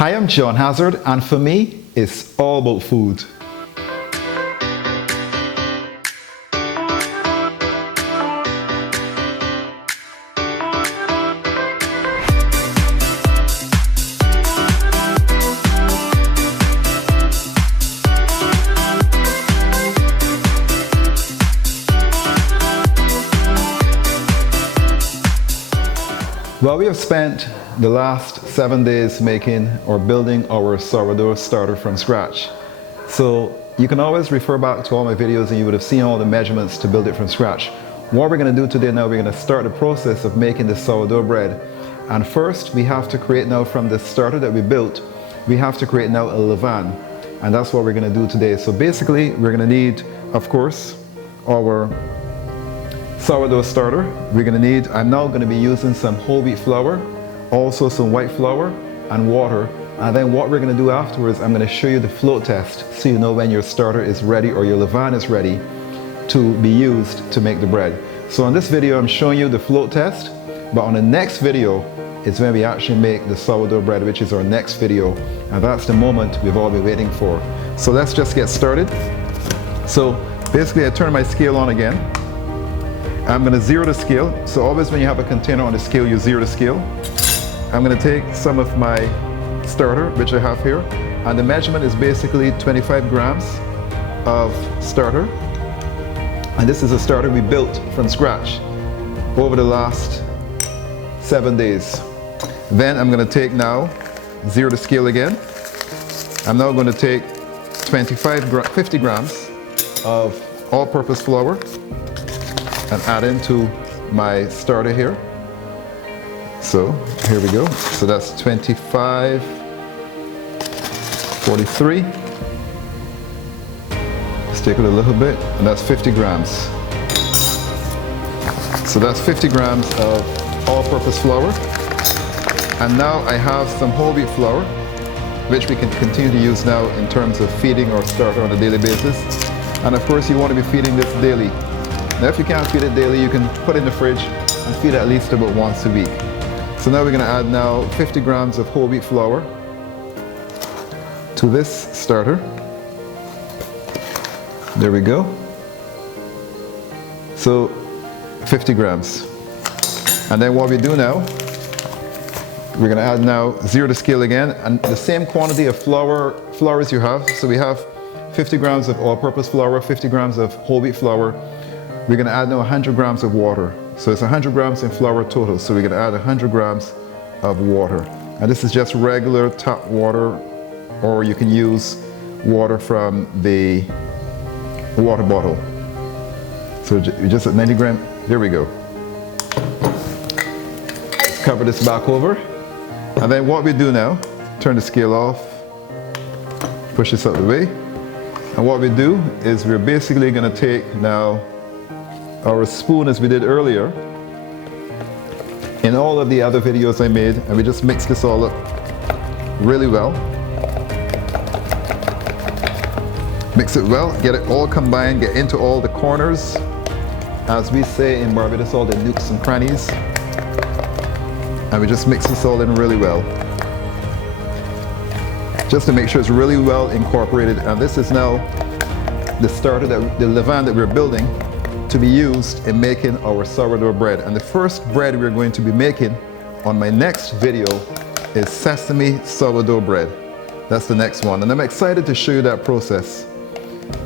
Hi, I'm John Hazzard, and for me, it's all about food. Well, we have spent the last 7 days making or building our sourdough starter from scratch. So you can always refer back to all my videos and you would have seen all the measurements to build it from scratch. What we're going to do today now, we're going to start the process of making the sourdough bread. And first we have to create now from the starter that we built, we have to create now a leaven. And that's what we're going to do today. So basically we're going to need, of course, our sourdough starter. We're going to need, I'm now going to be using some whole wheat flour, also some white flour and water. And then what we're going to do afterwards, I'm going to show you the float test so you know when your starter is ready or your leaven is ready to be used to make the bread. So on this video I'm showing you the float test, but on the next video is when we actually make the sourdough bread, which is our next video, and that's the moment we've all been waiting for. So let's just get started. So basically I turn my scale on again. I'm going to zero the scale. So always when you have a container on the scale, you zero the scale. I'm going to take some of my starter, which I have here, and the measurement is basically 25 grams of starter. And this is a starter we built from scratch over the last 7 days. Then I'm going to take now, zero the scale again. I'm now going to take 50 grams of all-purpose flour and add into my starter here. So here we go. So that's 25, 43. Let's take it a little bit, and that's 50 grams. So that's 50 grams of all-purpose flour. And now I have some whole wheat flour, which we can continue to use now in terms of feeding our starter on a daily basis. And of course you want to be feeding this daily. Now if you can't feed it daily, you can put it in the fridge and feed it at least about once a week. So now we're going to add now 50 grams of whole wheat flour to this starter. There we go. So 50 grams. And then what we do now, we're going to add now, zero the scale again, and the same quantity of flours you have. So we have 50 grams of all-purpose flour, 50 grams of whole wheat flour. We're going to add now 100 grams of water. So it's 100 grams in flour total. So we're going to add 100 grams of water. And this is just regular tap water, or you can use water from the water bottle. So just at 90 grams, there we go. Let's cover this back over. And then what we do now, turn the scale off, push this out of the way. And what we do is we're basically going to take now our spoon, as we did earlier in all of the other videos I made, and we just mix this all up really well. Mix it well, get it all combined, get into all the corners, as we say in Barbados, all the nooks and crannies, and we just mix this all in really well, just to make sure it's really well incorporated. And this is now the starter, the leaven that we're building to be used in making our sourdough bread. And the first bread we're going to be making on my next video is sesame sourdough bread. That's the next one, and I'm excited to show you that process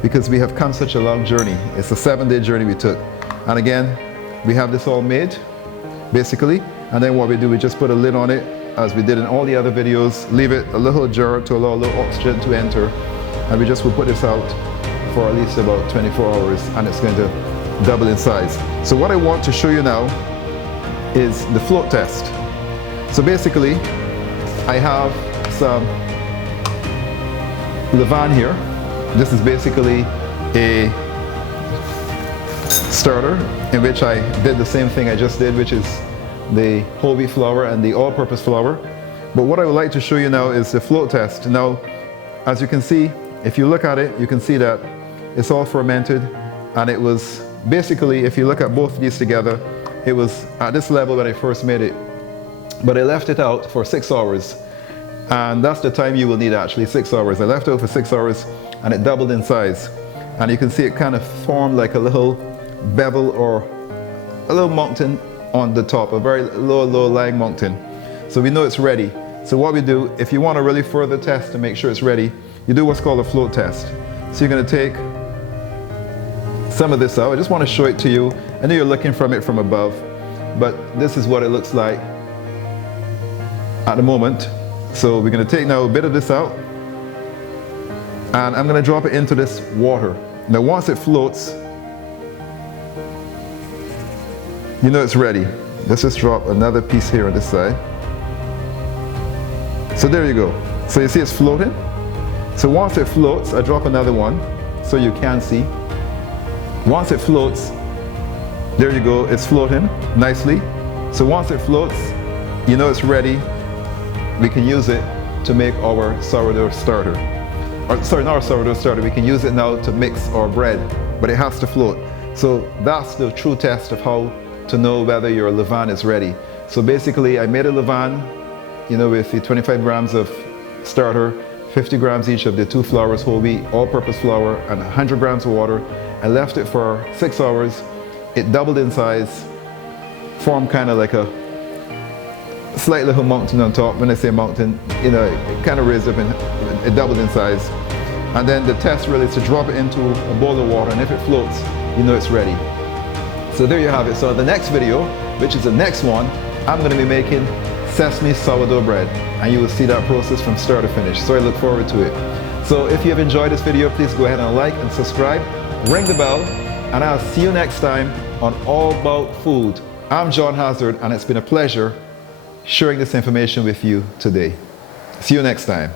because we have come such a long journey. It's a 7-day journey we took, and again we have this all made basically, and then what we do, we just put a lid on it as we did in all the other videos, leave it a little jar to allow a little oxygen to enter, and we just will put this out for at least about 24 hours, and it's going to double in size. So what I want to show you now is the float test. So basically I have some leaven here. This is basically a starter in which I did the same thing I just did, which is the whole wheat flour and the all-purpose flour. But what I would like to show you now is the float test. Now as you can see, if you look at it, you can see that it's all fermented, and it was basically, if you look at both of these together, it was at this level when I first made it, but I left it out for 6 hours. And that's the time you will need actually, 6 hours. I left it for 6 hours and it doubled in size. And you can see it kind of formed like a little bevel or a little mountain on the top, a very low lying mountain. So we know it's ready. So what we do, if you want to really further test to make sure it's ready, you do what's called a float test. So you're going to take some of this out. I just want to show it to you. I know you're looking from it from above, but this is what it looks like at the moment. So we're going to take now a bit of this out, and I'm going to drop it into this water. Now once it floats, you know it's ready. Let's just drop another piece here on this side. So there you go. So you see it's floating. So once it floats, I drop another one so you can see. Once it floats, there you go, it's floating nicely. So once it floats, you know it's ready. We can use it to make our sourdough starter. Or sorry, not our sourdough starter, we can use it now to mix our bread, but it has to float. So that's the true test of how to know whether your levain is ready. So basically I made a levain, you know, with the 25 grams of starter, 50 grams each of the 2 flours, whole wheat, all-purpose flour, and 100 grams of water. I left it for 6 hours. It doubled in size, formed kind of like a slight little mountain on top. When I say mountain, you know, it kind of raised up and it doubled in size. And then the test really is to drop it into a bowl of water, and if it floats, you know it's ready. So there you have it. So the next video, which is the next one, I'm going to be making sesame sourdough bread, and you will see that process from start to finish. So I look forward to it. So if you have enjoyed this video, please go ahead and like and subscribe, ring the bell, and I'll see you next time on All About Food. I'm John Hazzard, and it's been a pleasure sharing this information with you today. See you next time.